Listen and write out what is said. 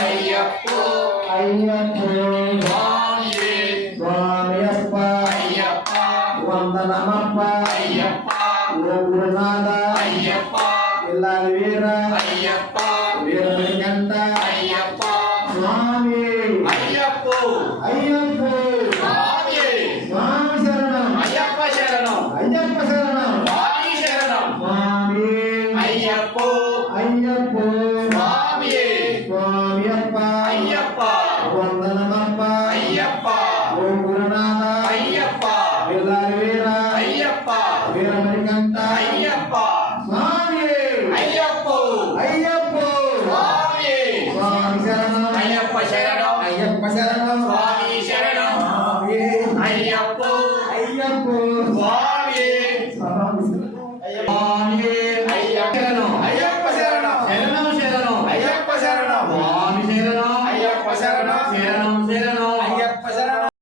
అయ్యప్పో అయ్యప్పో స్వామియే స్వామియప్ప అయ్యప్ప వందనమప్ప అయ్యప్ప ఓ గురునాథ అయ్యప్ప పిల్లాలి వీర అయ్యప్ప వీరమణికంఠ అయ్యప్ప స్వామి అయ్యప్పో అయ్యప్పో స్వామియే స్వామి శరణం అయ్యప్ప శరణం అయ్యప్ప శరణం స్వామి శరణం స్వామి అయ్యప్పో అయ్యప్పో స్వామియే స్వామియప్ప అయ్యప్ప వందనమప్ప అయ్యప్ప ఓ గురునాథ అయ్యప్ప పిల్లాలి వీర అయ్యప్ప వీరమణికంఠ అయ్యప్ప స్వామి అయ్యప్పో అయ్యప్పో స్వామియే స్వామి శరణం అయ్యప్ప శరణం అయ్యప్ప శరణం స్వామి శరణం స్వామి అయ్యప్పో అయ్యప్పో స్వామియే స్వామి స్వామియే